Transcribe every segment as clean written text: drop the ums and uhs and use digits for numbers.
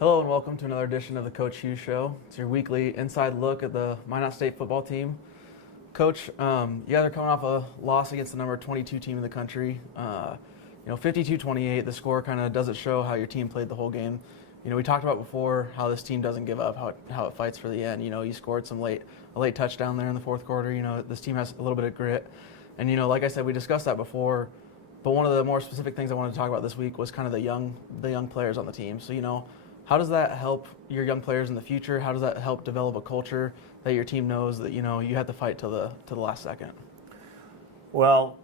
Hello and welcome to another edition of the Coach Hughes Show. It's your weekly inside look at the Minnesota State football team. Coach, you guys are coming off a loss against the number 22 team in the country. 52-28, the score kind of doesn't show how your team played the whole game. We talked about before how this team doesn't give up, how it fights for the end. You scored a late touchdown there in the fourth quarter. This team has a little bit of grit. And, like I said, we discussed that before. But one of the more specific things I wanted to talk about this week was kind of the young players on the team. So, how does that help your young players in the future? How does that help develop a culture that your team knows that, you have to fight to the last second? Well,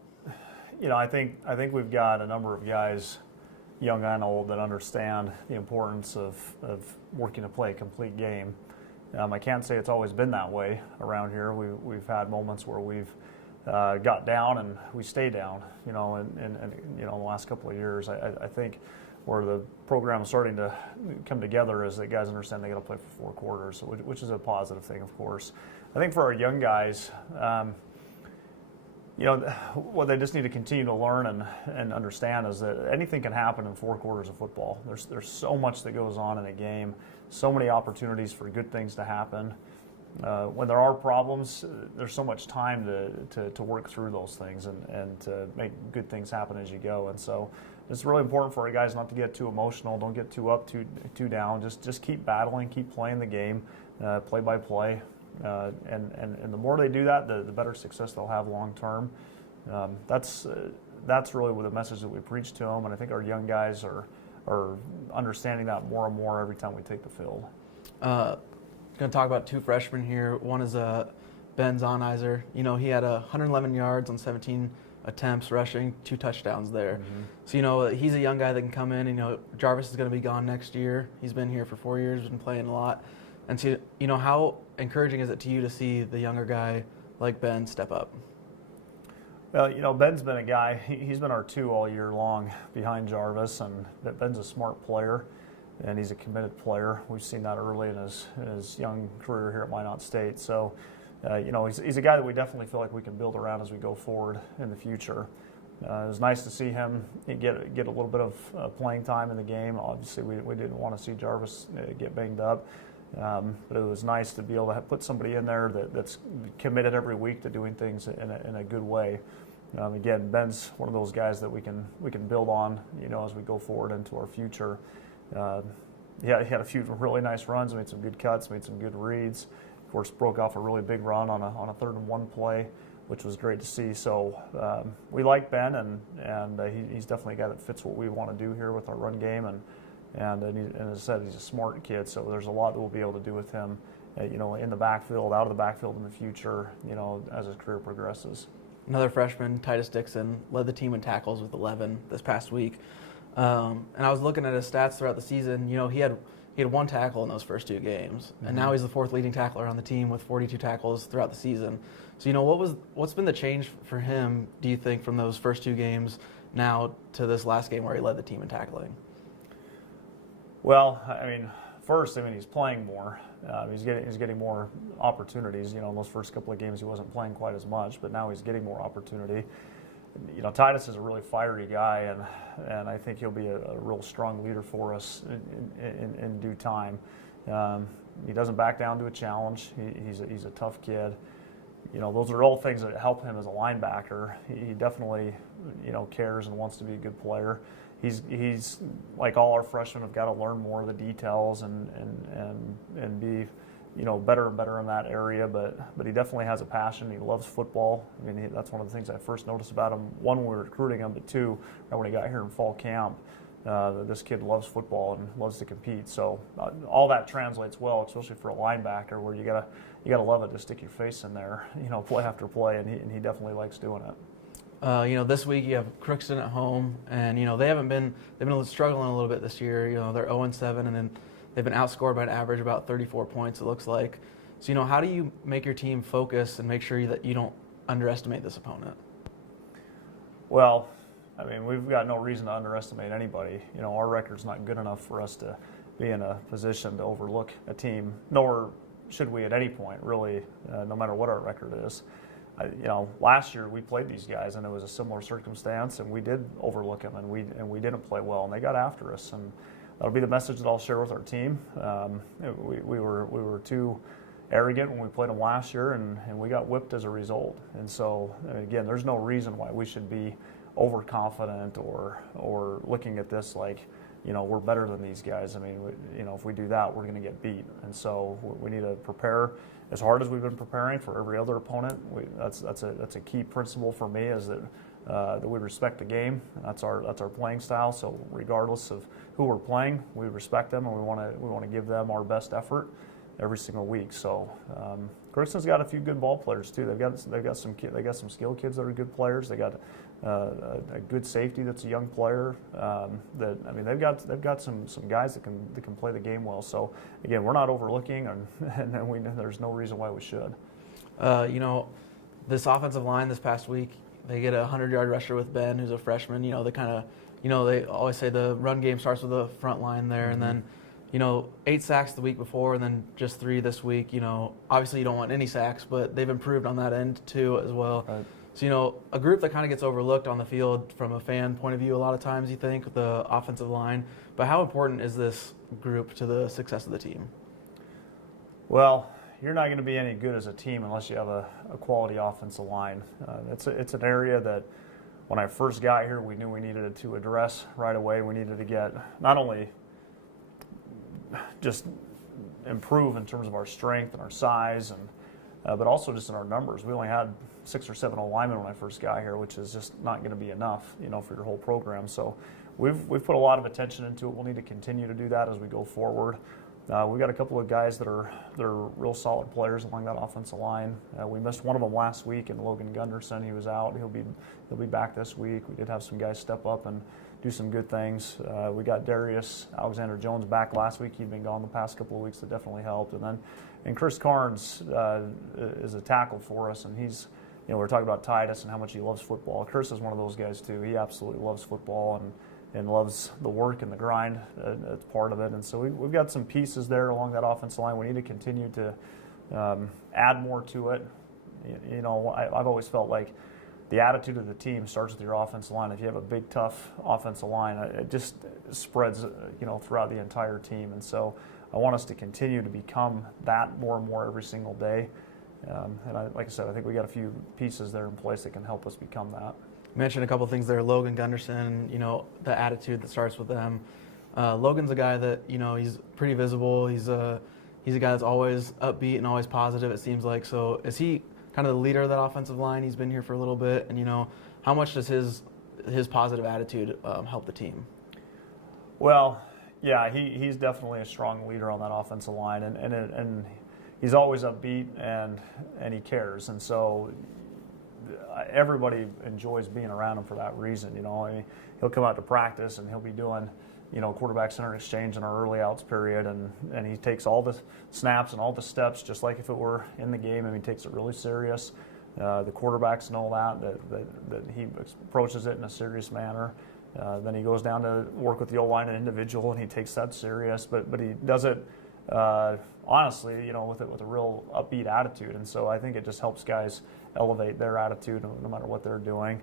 I think we've got a number of guys, young and old, that understand the importance of working to play a complete game. I can't say it's always been that way around here. We've had moments where we've got down and we stay down, in the last couple of years. I think where the program is starting to come together is that guys understand they got to play for 4 quarters, which is a positive thing, of course. I think for our young guys, what they just need to continue to learn and understand is that anything can happen in 4 quarters of football. There's so much that goes on in a game, so many opportunities for good things to happen. When there are problems, there's so much time to work through those things and to make good things happen as you go. And so it's really important for our guys not to get too emotional, don't get too up, too down. Just keep battling, keep playing the game, play by play. And the more they do that, the better success they'll have long term. That's really the message that we preach to them, and I think our young guys are understanding that more and more every time we take the field. Going to talk about 2 freshmen here. One is Ben Zonizer. He had 111 yards on 17 attempts rushing, 2 touchdowns there. Mm-hmm. So, he's a young guy that can come in. Jarvis is going to be gone next year. He's been here for 4 years, been playing a lot. And so, how encouraging is it to you to see the younger guy like Ben step up? Well, Ben's been a guy, he's been our 2 all year long behind Jarvis, and Ben's a smart player, and he's a committed player. We've seen that early in his young career here at Minnesota State. So, he's a guy that we definitely feel like we can build around as we go forward in the future. It was nice to see him get a little bit of playing time in the game. Obviously, we didn't want to see Jarvis get banged up. But it was nice to be able to put somebody in there that's committed every week to doing things in a good way. Again, Ben's one of those guys that we can build on, as we go forward into our future. He had a few really nice runs, made some good cuts, made some good reads. Of course, broke off a really big run on a 3rd and 1 play, which was great to see. So we like Ben, and he's definitely a guy that fits what we want to do here with our run game. And as I said, he's a smart kid, so there's a lot that we'll be able to do with him, in the backfield, out of the backfield in the future, as his career progresses. Another freshman, Titus Dixon, led the team in tackles with 11 this past week. And I was looking at his stats throughout the season. He had 1 tackle in those first 2 games, and now he's the 4th leading tackler on the team with 42 tackles throughout the season. So, what's been the change for him, do you think, from those first 2 games now to this last game where he led the team in tackling? Well, first, he's playing more. He's getting more opportunities. In those first couple of games, he wasn't playing quite as much, but now he's getting more opportunity. Titus is a really fiery guy, and I think he'll be a real strong leader for us in due time. He doesn't back down to a challenge. He's a tough kid. Those are all things that help him as a linebacker. He definitely, cares and wants to be a good player. He's like all our freshmen, have got to learn more of the details and be, better and better in that area. But he definitely has a passion. He loves football. That's one of the things I first noticed about him. 1, when we were recruiting him, but 2, right when he got here in fall camp. This kid loves football and loves to compete. So all that translates well, especially for a linebacker, where you gotta love it to stick your face in there, play after play, and he definitely likes doing it. This week you have Crookston at home, and they've been struggling a little bit this year. They're 0-7, and then they've been outscored by an average about 34 points. It looks like. So how do you make your team focus and make sure that you don't underestimate this opponent? Well, we've got no reason to underestimate anybody. Our record's not good enough for us to be in a position to overlook a team, nor should we at any point, really, no matter what our record is. Last year we played these guys, and it was a similar circumstance, and we did overlook them, and we didn't play well, and they got after us. And that'll be the message that I'll share with our team. We were too arrogant when we played them last year, and we got whipped as a result. And so, again, there's no reason why we should be overconfident or looking at this like, we're better than these guys. I mean, if we do that, we're going to get beat. And so we need to prepare as hard as we've been preparing for every other opponent. That's a key principle for me, is that we respect the game. That's our playing style. So regardless of who we're playing, we respect them, and we want to give them our best effort every single week. So Crookston's got a few good ball players too. They've got some skilled kids that are good players. They got a good safety that's a young player. They've got some guys that can play the game well. So again, we're not overlooking, and there's no reason why we should. This offensive line this past week, they get a 100-yard rusher with Ben, who's a freshman. They always say the run game starts with the front line there, and then 8 sacks the week before, and then just 3 this week. Obviously you don't want any sacks, but they've improved on that end too as well. Right. So, a group that kind of gets overlooked on the field from a fan point of view a lot of times, you think, the offensive line. But how important is this group to the success of the team? Well, you're not going to be any good as a team unless you have a quality offensive line. It's an area that when I first got here, we knew we needed to address right away. We needed to get not only just improve in terms of our strength and our size, but also just in our numbers. We only had 6 or 7 linemen when I first got here, which is just not going to be enough, for your whole program. So we've put a lot of attention into it. We'll need to continue to do that as we go forward. We've got a couple of guys that are real solid players along that offensive line. We missed one of them last week, and Logan Gunderson. He was out. He'll be back this week. We did have some guys step up and do some good things. We got Darius Alexander-Jones back last week. He'd been gone the past couple of weeks. That definitely helped. And Chris Carnes is a tackle for us, and he's, we're talking about Titus and how much he loves football. Chris is one of those guys too. He absolutely loves football and loves the work and the grind. It's part of it. And so we've got some pieces there along that offensive line. We need to continue to add more to it. I've always felt like the attitude of the team starts with your offensive line. If you have a big, tough offensive line, it just spreads, throughout the entire team. And so I want us to continue to become that more and more every single day. Like I said, I think we got a few pieces there in place that can help us become that. You mentioned a couple of things there. Logan Gunderson, the attitude that starts with them. Logan's a guy that, he's pretty visible. He's a guy that's always upbeat and always positive, it seems like. So is he kind of the leader of that offensive line? He's been here for a little bit, and how much does his positive attitude help the team? Well, yeah, he's definitely a strong leader on that offensive line, and he's always upbeat and he cares, and so everybody enjoys being around him for that reason. He'll come out to practice and he'll be doing quarterback center exchange in our early outs period, and he takes all the snaps and all the steps just like if it were in the game, and he takes it really serious. The quarterbacks know that he approaches it in a serious manner. Then he goes down to work with the O-line and individual, and he takes that serious, but he does it honestly, with a real upbeat attitude, and so I think it just helps guys elevate their attitude no matter what they're doing.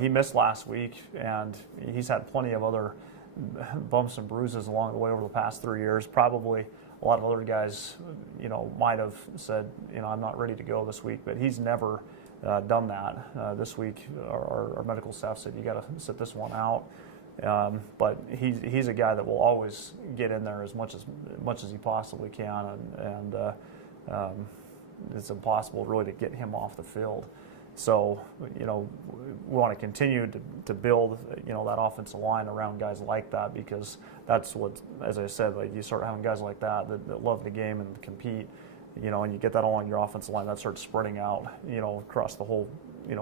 He missed last week, and he's had plenty of other bumps and bruises along the way over the past 3 years. Probably a lot of other guys, might have said, I'm not ready to go this week, but he's never done that. This week, our medical staff said, you got to sit this one out. But he's a guy that will always get in there as much as he possibly can, and it's impossible really to get him off the field. So, we want to continue to build, that offensive line around guys like that, because that's what, as I said, like you start having guys like that love the game and compete, and you get that along your offensive line, that starts spreading out, across the whole,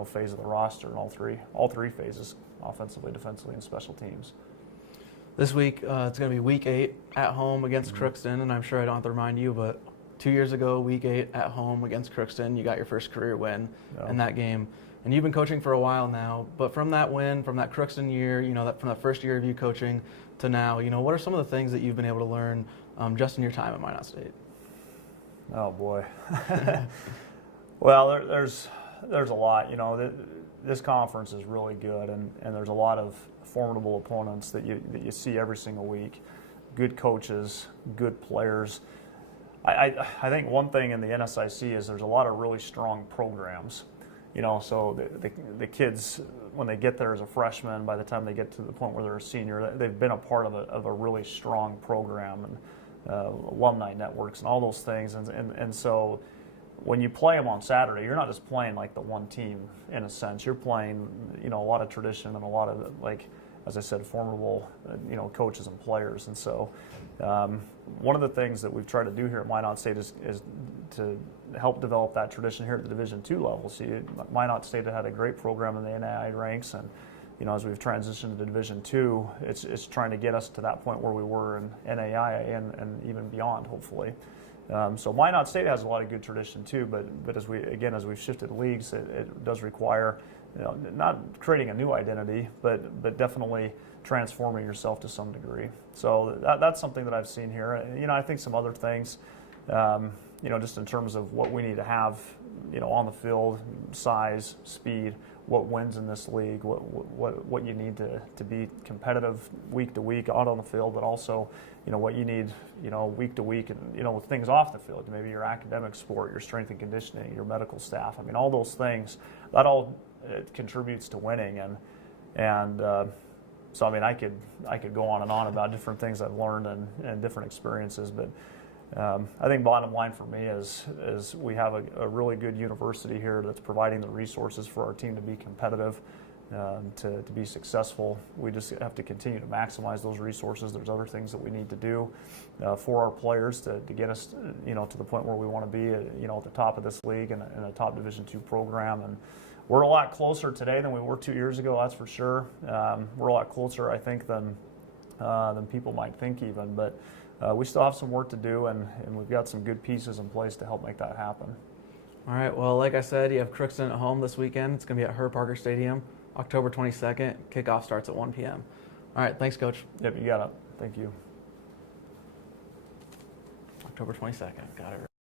phase of the roster, and all three phases, offensively, defensively, and special teams. This week, it's going to be Week 8 at home against Crookston, and I'm sure I don't have to remind you, but 2 years ago, Week 8 at home against Crookston, you got your first career win in that game. And you've been coaching for a while now, but from that win, from that Crookston year, from that first year of you coaching to now, what are some of the things that you've been able to learn just in your time at Minot State? Oh, boy. Well, there's a lot. This conference is really good, and there's a lot of formidable opponents that you see every single week. Good coaches, good players. I think one thing in the NSIC is there's a lot of really strong programs. So the kids, when they get there as a freshman, by the time they get to the point where they're a senior, they've been a part of a really strong program, and alumni networks and all those things. And so when you play them on Saturday, you're not just playing like the one team in a sense. You're playing, a lot of tradition and a lot of, like, as I said, formidable, coaches and players. And so one of the things that we've tried to do here at Minot State is to help develop that tradition here at the Division II level. See, Minot State had a great program in the NAI ranks, and as we've transitioned to Division II, it's trying to get us to that point where we were in NAI and even beyond, hopefully. So Minot State has a lot of good tradition too, but as we've shifted leagues, it does require not creating a new identity, but definitely transforming yourself to some degree. So that's something that I've seen here. I think some other things, just in terms of what we need to have, on the field, size, speed, what wins in this league, what you need to be competitive week to week out on the field, but also, what you need, week to week, and, with things off the field, maybe your academic sport, your strength and conditioning, your medical staff. I mean, all those things, that all contributes to winning. And so, I mean, I could go on and on about different things I've learned and different experiences, but I think bottom line for me is we have a really good university here that's providing the resources for our team to be competitive, to be successful. We just have to continue to maximize those resources. There's other things that we need to do for our players to get us, to the point where we want to be, at the top of this league and a top Division II program. And we're a lot closer today than we were 2 years ago, that's for sure. We're a lot closer, I think, than people might think even. But we still have some work to do, and we've got some good pieces in place to help make that happen. All right, well, like I said, you have Crookston at home this weekend. It's going to be at Herb Parker Stadium, October 22nd. Kickoff starts at 1 p.m. All right, thanks, Coach. Yep, you got it. Thank you. October 22nd, got it.